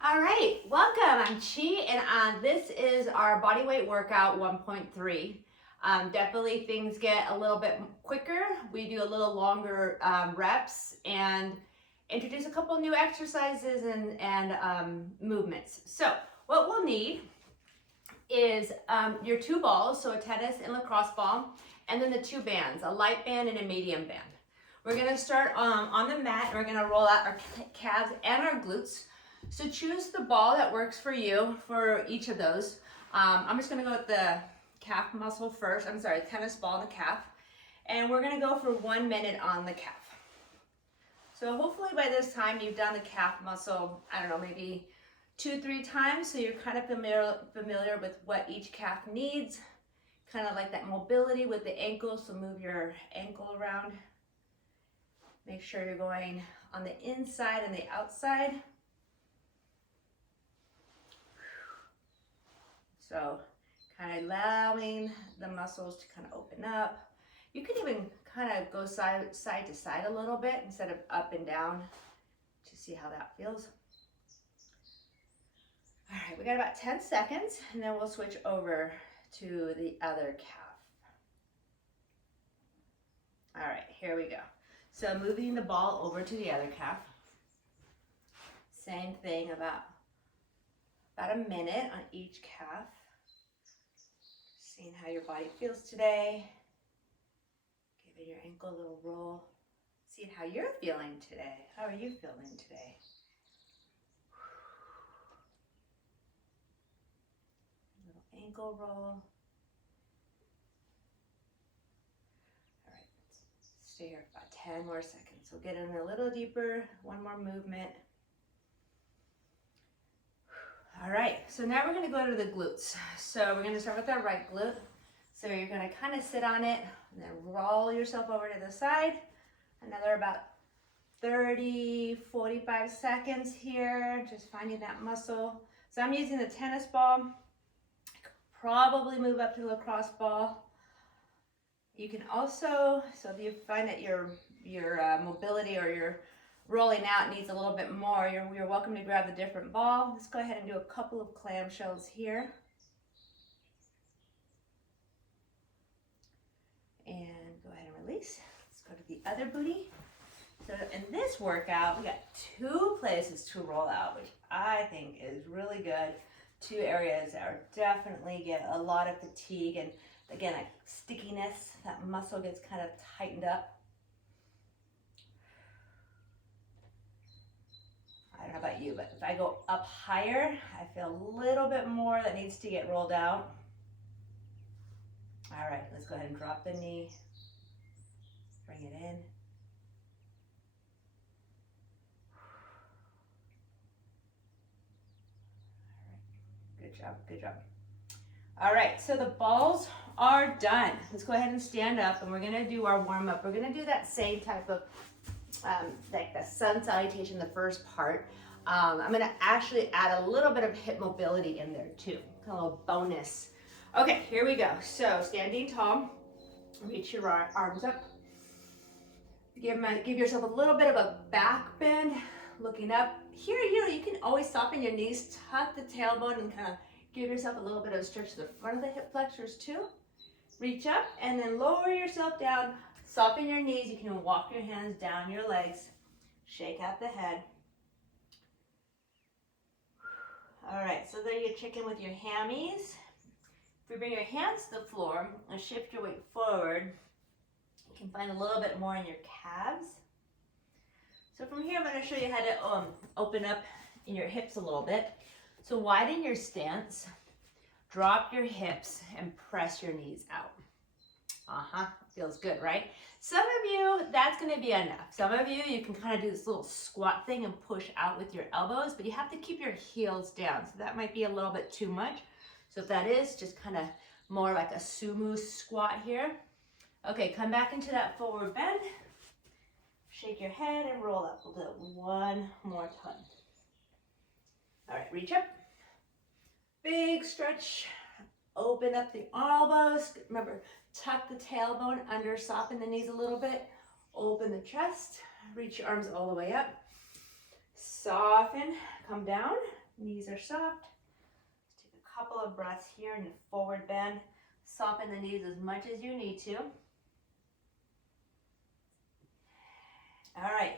All right, welcome. I'm Chi, and this is our bodyweight workout 1.3. Definitely things get a little bit quicker. We do a little longer reps and introduce a couple new exercises and movements. So what we'll need is your two balls, so a tennis and lacrosse ball, and then the two bands, a light band and a medium band. We're gonna start on the mat, and we're gonna roll out our calves and our glutes. So choose the ball that works for you for each of those. I'm just gonna go with the calf muscle first. I'm sorry, tennis ball and the calf. And we're gonna go for 1 minute on the calf. So hopefully by this time you've done the calf muscle, I don't know, maybe 2-3 times. So you're kind of familiar with what each calf needs. Kind of like that mobility with the ankle, so move your ankle around. Make sure you're going on the inside and the outside. So kind of allowing the muscles to kind of open up. You can even kind of go side to side a little bit instead of up and down to see how that feels. All right, we got about 10 seconds and then we'll switch over to the other calf. All right, here we go. So moving the ball over to the other calf. Same thing, about a minute on each calf. Seeing how your body feels today. Giving your ankle a little roll. Seeing how you're feeling today. How are you feeling today? Little ankle roll. All right, stay here for about 10 more seconds. We'll get in a little deeper, one more movement. All right, so now we're gonna go to the glutes. So we're gonna start with our right glute. So you're gonna kind of sit on it and then roll yourself over to the side. Another about 30-45 seconds here, just finding that muscle. So I'm using the tennis ball. I could probably move up to the lacrosse ball. You can also, so if you find that your mobility or your rolling out needs a little bit more, you're welcome to grab the different ball. Let's go ahead and do a couple of clamshells here. And go ahead and release. Let's go to the other booty. So in this workout, we got 2 places to roll out, which I think is really good. 2 areas that are definitely get a lot of fatigue and again, like stickiness, that muscle gets kind of tightened up. I don't know about you, but if I go up higher, I feel a little bit more that needs to get rolled out. All right, let's go ahead and drop the knee. Bring it in. All right, good job, good job. All right, so the balls are done. Let's go ahead and stand up and we're gonna do our warm up. We're gonna do that same type of like the Sun Salutation, the first part. I'm gonna actually add a little bit of hip mobility in there too, a little bonus. Okay, here we go. So standing tall, reach your arms up. Give yourself a little bit of a back bend, looking up. Here, you can always soften your knees, tuck the tailbone, and kind of give yourself a little bit of a stretch to the front of the hip flexors too. Reach up and then lower yourself down. Soften your knees. You can walk your hands down your legs. Shake out the head. All right, so there you check in with your hammies. If you bring your hands to the floor and shift your weight forward, you can find a little bit more in your calves. So from here, I'm going to show you how to open up in your hips a little bit. So widen your stance, drop your hips, and press your knees out. Feels good, right? Some of you, that's gonna be enough. Some of you, you can kind of do this little squat thing and push out with your elbows, but you have to keep your heels down. So that might be a little bit too much. So if that is, just kind of more like a sumo squat here. Okay, come back into that forward bend. Shake your head and roll up. We'll do it one more time. All right, reach up. Big stretch. Open up the elbows. Remember, tuck the tailbone under, soften the knees a little bit. Open the chest. Reach your arms all the way up. Soften, come down. Knees are soft. Let's take a couple of breaths here in the forward bend. Soften the knees as much as you need to. All right,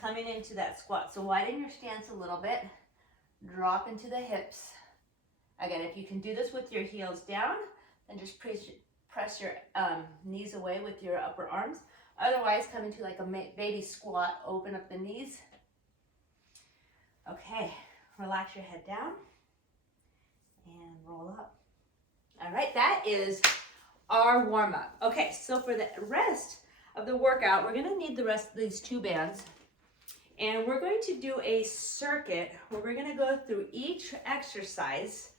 coming into that squat. So widen your stance a little bit. Drop into the hips. Again, if you can do this with your heels down, then just press your knees away with your upper arms. Otherwise, come into like a baby squat. Open up the knees. Okay, relax your head down and roll up. All right, that is our warm-up. Okay, so for the rest of the workout, we're going to need the rest of these 2 bands. And we're going to do a circuit where we're going to go through each exercise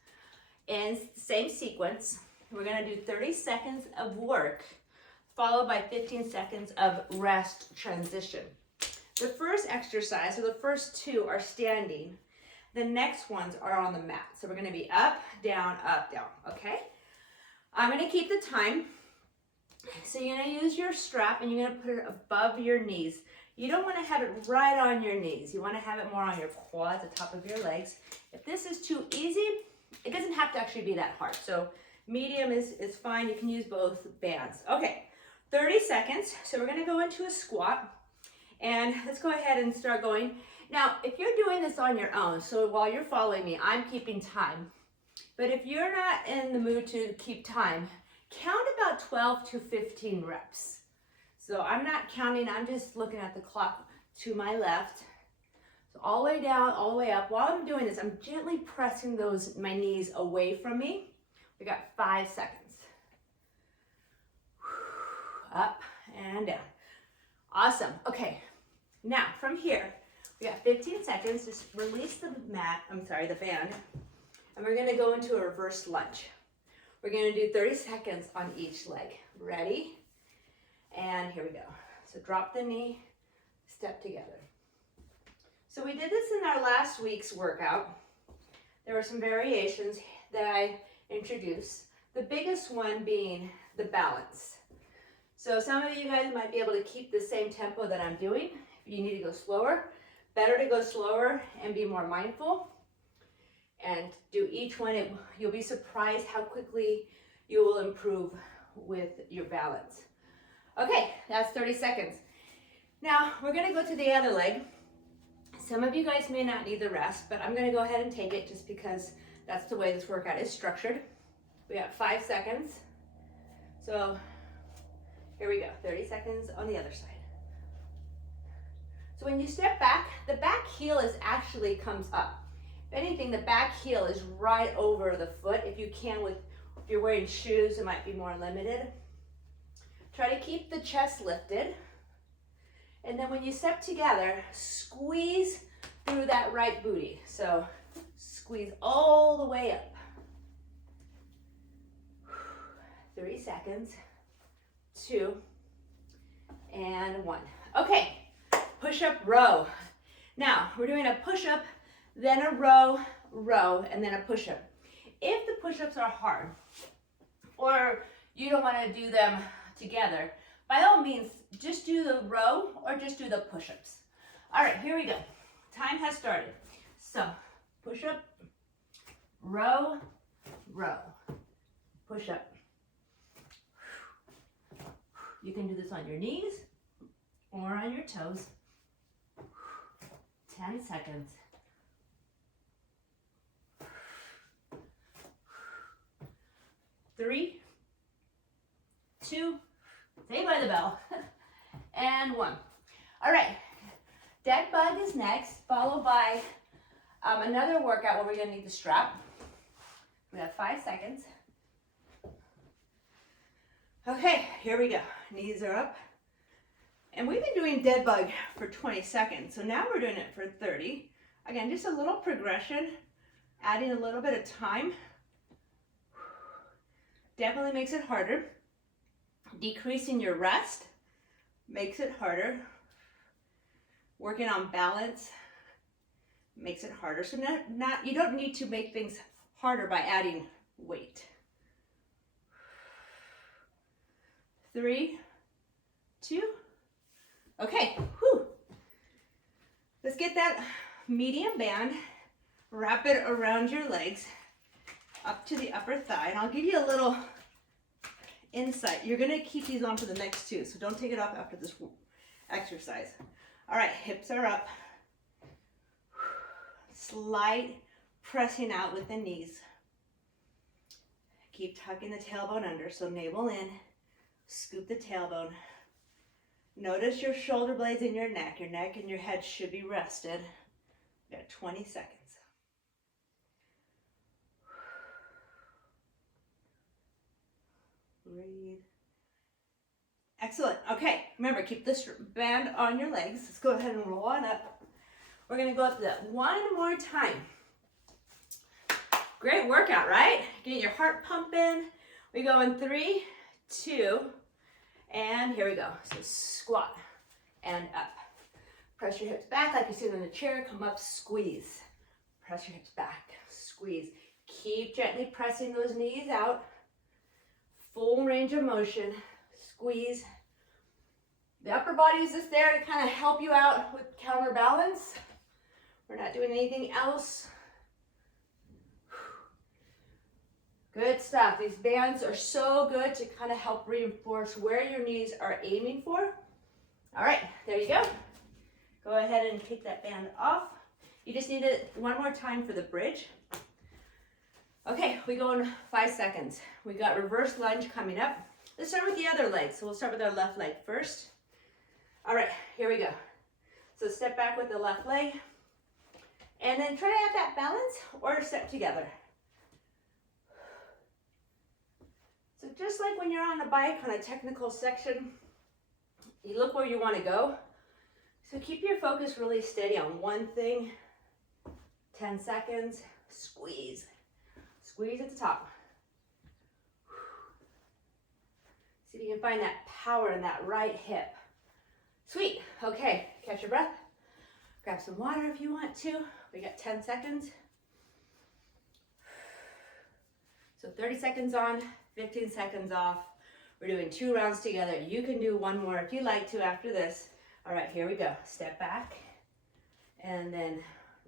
in the same sequence. We're going to do 30 seconds of work, followed by 15 seconds of rest transition. The first exercise, or the first 2, are standing. The next ones are on the mat. So we're going to be up, down, okay? I'm going to keep the time. So you're going to use your strap and you're going to put it above your knees. You don't want to have it right on your knees. You want to have it more on your quads, the top of your legs. If this is too easy, it doesn't have to actually be that hard. So medium is fine. You can use both bands. Okay, 30 seconds. So we're going to go into a squat. And let's go ahead and start going. Now, if you're doing this on your own, so while you're following me, I'm keeping time. But if you're not in the mood to keep time, count about 12 to 15 reps. So I'm not counting, I'm just looking at the clock to my left. So all the way down, all the way up. While I'm doing this, I'm gently pressing my knees away from me. We got 5 seconds. Up and down. Awesome. Okay, now from here, we got 15 seconds. Just release the band, and we're gonna go into a reverse lunge. We're gonna do 30 seconds on each leg. Ready? And here we go. So drop the knee, step together. So we did this in our last week's workout. There were some variations that I introduced. The biggest one being the balance. So some of you guys might be able to keep the same tempo that I'm doing. If you need to go slower, better to go slower and be more mindful. And do each one. You'll be surprised how quickly you will improve with your balance. Okay, that's 30 seconds. Now we're gonna go to the other leg. Some of you guys may not need the rest, but I'm gonna go ahead and take it just because that's the way this workout is structured. We got 5 seconds. So here we go, 30 seconds on the other side. So when you step back, the back heel actually comes up. If anything, the back heel is right over the foot. If you're wearing shoes, it might be more limited. Try to keep the chest lifted. And then when you step together, squeeze through that right booty. So squeeze all the way up. 30 seconds. 2 and 1. Okay, push-up row. Now we're doing a push-up, then a row, and then a push-up. If the push-ups are hard, or you don't want to do them together, by all means, just do the row or just do the push-ups. All right, here we go. Time has started. So push-up, row, push-up. You can do this on your knees or on your toes. 10 seconds. Three, 2, Saved by the Bell, and 1. All right, dead bug is next, followed by another workout where we're gonna need the strap. We have 5 seconds. Okay, here we go. Knees are up. And we've been doing dead bug for 20 seconds, so now we're doing it for 30. Again, just a little progression, adding a little bit of time. Definitely makes it harder. Decreasing your rest makes it harder. Working on balance makes it harder. So you don't need to make things harder by adding weight. 3, 2. Okay, whew. Let's get that medium band wrap it around your legs up to the upper thigh, and I'll give you a little insight. You're gonna keep these on for the next two, so don't take it off after this exercise. All right, hips are up. Slight pressing out with the knees. Keep tucking the tailbone under, so navel in, scoop the tailbone. Notice your shoulder blades in your neck. Your neck and your head should be rested. We got 20 seconds. Breathe. Excellent. Okay, remember, keep this band on your legs. Let's go ahead and roll on up. We're gonna go up to that one more time. Great workout, right? Get your heart pumping. We go in 3, 2, and here we go. So squat and up. Press your hips back like you sit in a chair. Come up, squeeze. Press your hips back, squeeze. Keep gently pressing those knees out. Full range of motion, squeeze. The upper body is just there to kind of help you out with counterbalance. We're not doing anything else. Good stuff. These bands are so good to kind of help reinforce where your knees are aiming for. All right, there you go. Go ahead and take that band off. You just need it one more time for the bridge. Okay, we go in 5 seconds. We got reverse lunge coming up. Let's start with the other leg. So we'll start with our left leg first. All right, here we go. So step back with the left leg. And then try to add that balance or step together. So just like when you're on a bike on a technical section, you look where you want to go. So keep your focus really steady on one thing. 10 seconds, squeeze. Squeeze at the top. See if you can find that power in that right hip. Sweet. Okay, catch your breath. Grab some water if you want to. We got 10 seconds. So 30 seconds on, 15 seconds off. We're doing 2 rounds together. You can do one more if you like to after this. All right, here we go. Step back and then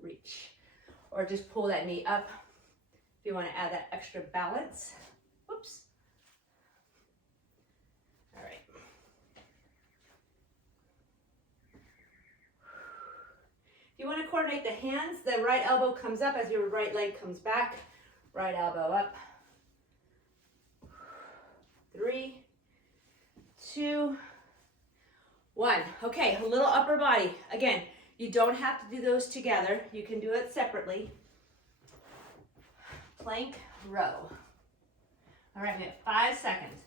reach. Or just pull that knee up if you want to add that extra balance. Whoops. All right. If you want to coordinate the hands, the right elbow comes up as your right leg comes back. Right elbow up. 3, 2, 1. Okay, a little upper body. Again, you don't have to do those together. You can do it separately. Plank row. All right, we have 5 seconds.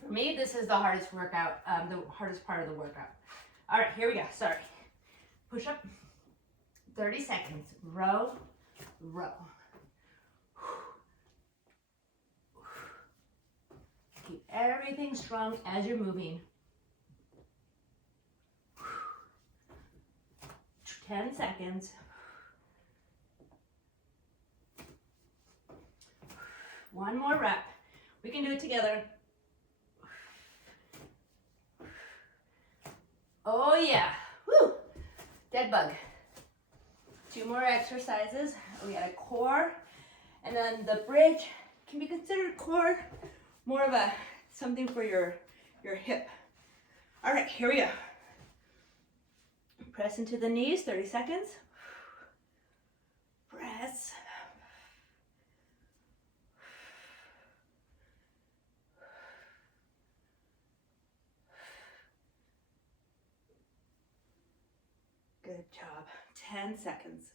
For me, this is the hardest workout, the hardest part of the workout. All right, here we go. Sorry. Push up. 30 seconds. Row, row. Keep everything strong as you're moving. 10 seconds. One more rep. We can do it together. Oh yeah. Woo. Dead bug. 2 more exercises. We got a core, and then the bridge can be considered core, more of a something for your hip. All right, here we go. Press into the knees, 30 seconds. Press. Good job. 10 seconds.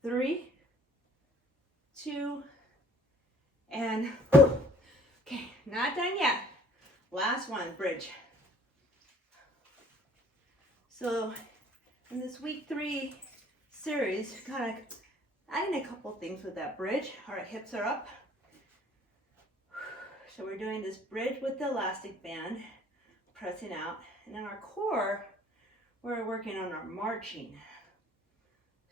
Three, 2, and okay, not done yet. Last one, bridge. So in this week 3 series, kind of adding a couple things with that bridge. All right, hips are up. So we're doing this bridge with the elastic band, pressing out. And then our core, we're working on our marching.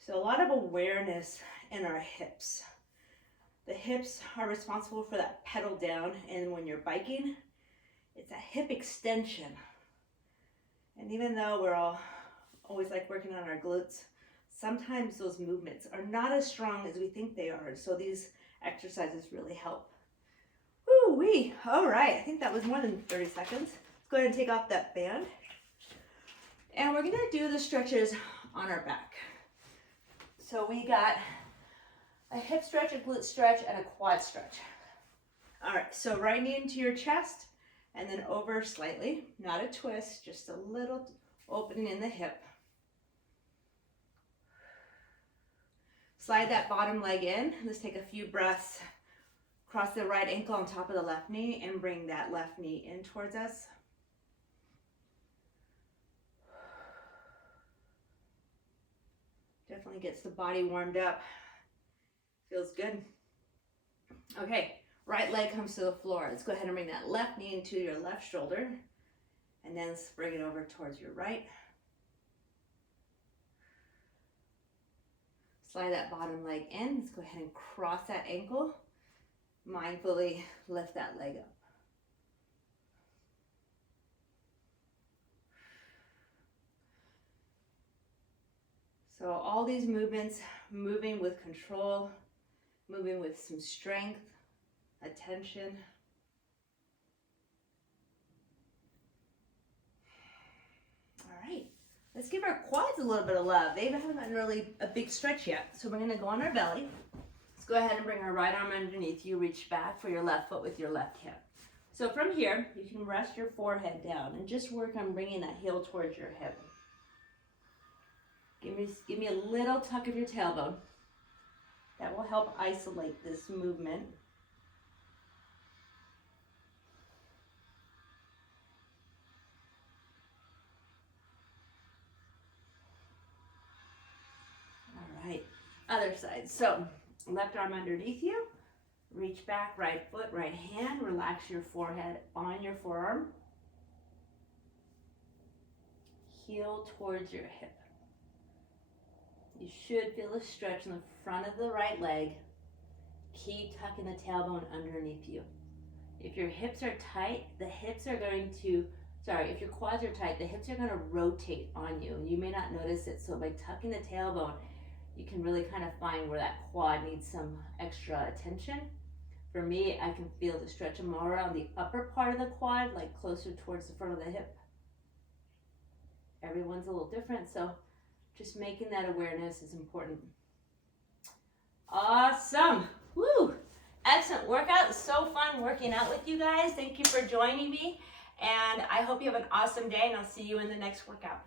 So a lot of awareness in our hips. The hips are responsible for that pedal down, and when you're biking, it's a hip extension. And even though we're always like working on our glutes, sometimes those movements are not as strong as we think they are. So these exercises really help. Woo-wee. All right, I think that was more than 30 seconds. Let's go ahead and take off that band. And we're gonna do the stretches on our back. So we got a hip stretch, a glute stretch, and a quad stretch. All right, so right knee into your chest and then over slightly, not a twist, just a little opening in the hip. Slide that bottom leg in. Let's take a few breaths. Cross the right ankle on top of the left knee and bring that left knee in towards us. Definitely gets the body warmed up. Feels good. Okay, right leg comes to the floor. Let's go ahead and bring that left knee into your left shoulder and then bring it over towards your right. Slide that bottom leg in. Let's go ahead and cross that ankle. Mindfully lift that leg up. So all these movements, moving with control, moving with some strength, attention. All right, let's give our quads a little bit of love. They haven't gotten really a big stretch yet. So we're gonna go on our belly. Let's go ahead and bring our right arm underneath you, reach back for your left foot with your left hip. So from here, you can rest your forehead down and just work on bringing that heel towards your hip. Give me a little tuck of your tailbone. That will help isolate this movement. All right, other side. So left arm underneath you, reach back, right foot, right hand, relax your forehead on your forearm. Heel towards your hip. You should feel a stretch in the front of the right leg. Keep tucking the tailbone underneath you. If your hips are tight, the hips are going to, if your quads are tight, the hips are going to rotate on you. You may not notice it. So by tucking the tailbone, you can really kind of find where that quad needs some extra attention. For me, I can feel the stretch more around the upper part of the quad, like closer towards the front of the hip. Everyone's a little different, so just making that awareness is important. Awesome. Woo! Excellent workout. It's so fun working out with you guys. Thank you for joining me. And I hope you have an awesome day, and I'll see you in the next workout.